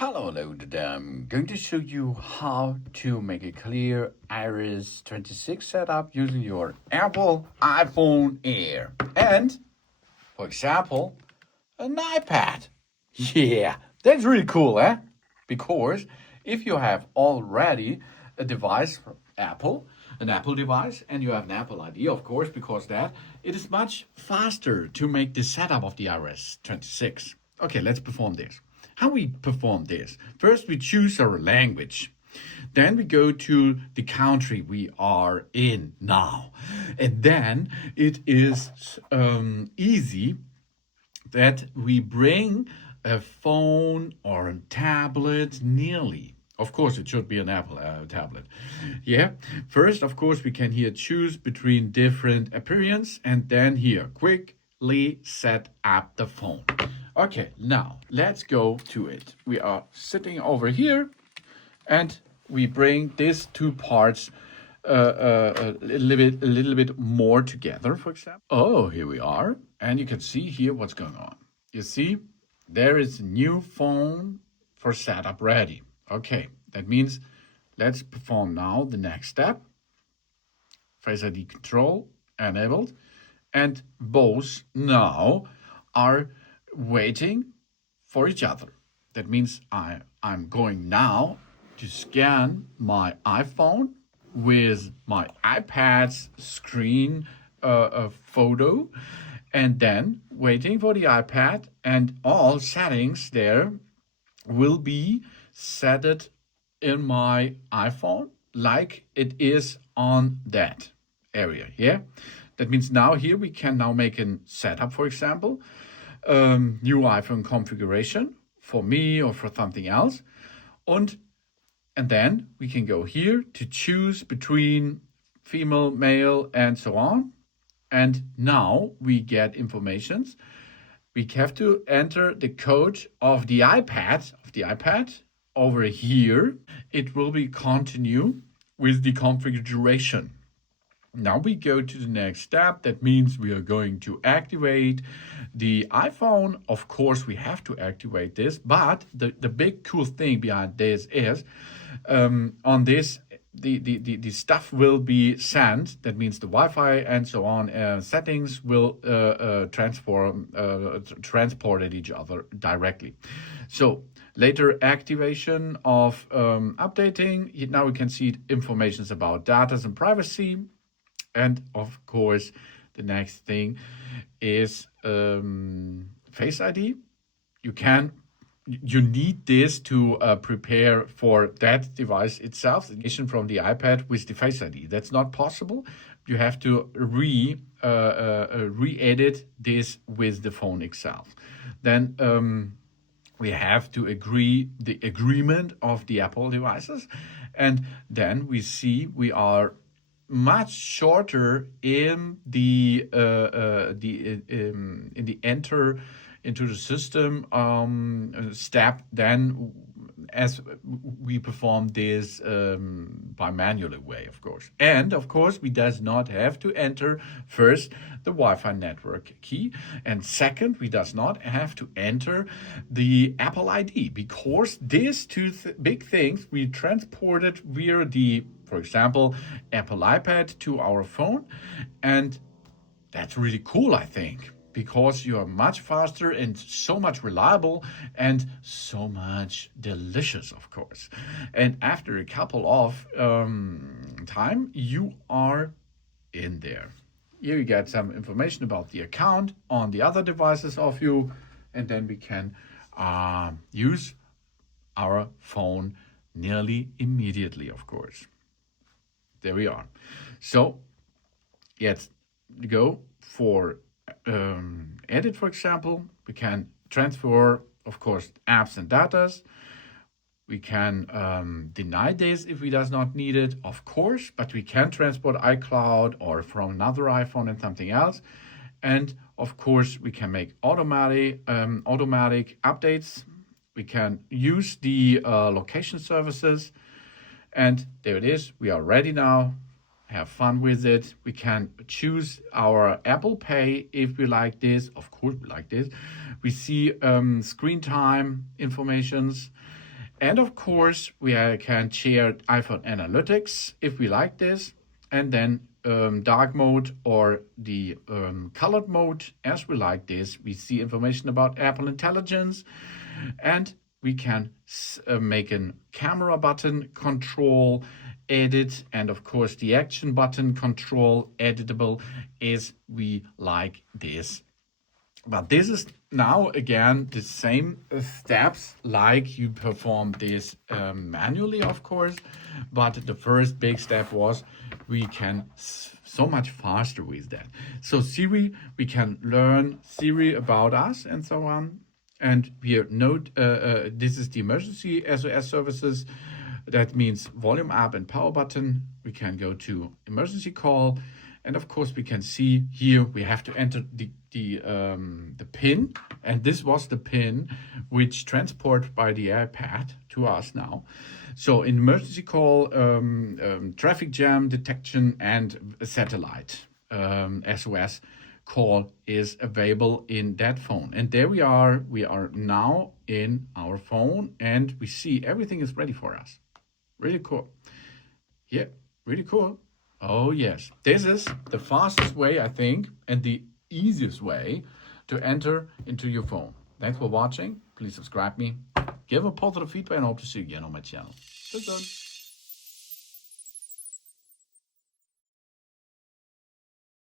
Hello, today I'm going to show you how to make a clear Iris 26 setup using your Apple iPhone Air and, for example, an iPad. Yeah, that's really cool, eh? Because if you have already a device from Apple, an Apple device, and you have an Apple ID, of course, because that it is much faster to make the setup of the Iris 26. Okay, let's perform this. How we perform this? First, we choose our language. Then we go to the country we are in now. And then it is easy that we bring a phone or a tablet nearly. Of course, it should be an Apple tablet. Yeah. First, of course, we can here choose between different appearance and then here quickly set up the phone. Okay, now let's go to it. We are sitting over here and we bring these two parts a little bit more together, for example. Oh, here we are. And you can see here what's going on. You see, there is a new phone for setup ready. Okay, that means let's perform now the next step. Face ID control enabled. And both now are waiting for each other. That means I'm going now to scan my iPhone with my iPad's screen photo and then waiting for the iPad, and all settings there will be set in my iPhone like it is on that area. Yeah, that means now here we can now make a setup, for example, new iPhone configuration for me or for something else, and then we can go here to choose between female, male, and so on. And now we get informations. We have to enter the code of the iPad over here. It will be continue with the configuration. Now we go to the next step. That means we are going to activate the iPhone. Of course, we have to activate this, but the big cool thing behind this is on this, the stuff will be sent. That means the Wi-Fi and so on settings will transported each other directly. So later activation of updating. Now we can see information about data and privacy. And of course, the next thing is Face ID. You need this to prepare for that device itself. From the iPad with the Face ID. That's not possible. You have to re-edit this with the phone itself. Then we have to agree the agreement of the Apple devices, and then we see we are much shorter in the enter into the system step than as we perform this by manual way, of course. And of course, we does not have to enter first the Wi-Fi network key, and second, we does not have to enter the Apple ID, because these two big things we transported via the, for example, Apple iPad to our phone, and that's really cool, I think, because you are much faster and so much reliable and so much delicious, of course. And after a couple of time, you are in there. Here you get some information about the account on the other devices of you, and then we can use our phone nearly immediately, of course. There we are. So let's go for edit, for example. We can transfer, of course, apps and datas. We can deny this if we does not need it, of course, but we can transport iCloud or from another iPhone and something else. And of course, we can make automatic updates. We can use the location services. And there it is. We are ready now. Have fun with it. We can choose our Apple Pay if we like this. Of course, we like this. We see screen time informations, And of course, we can share iPhone Analytics if we like this, and then dark mode or the colored mode as we like this. We see information about Apple Intelligence, and we can make a camera button control edit, and of course the action button control editable as we like this. But this is now again the same steps like you perform this manually, of course. But the first big step was we can so much faster with that. So Siri, we can learn Siri about us and so on. And here, note, this is the emergency SOS services. That means volume up and power button. We can go to emergency call. And of course, we can see here we have to enter the PIN. And this was the PIN which transported by the iPad to us now. So in emergency call, traffic jam detection and satellite SOS call is available in that phone. And there we are now in our phone and we see everything is ready for us. Really cool. Yeah, really cool. Oh yes, this is the fastest way, I think, and the easiest way to enter into your phone. Thanks for watching. Please subscribe me, give a positive feedback, and hope to see you again on my channel. Bis dann.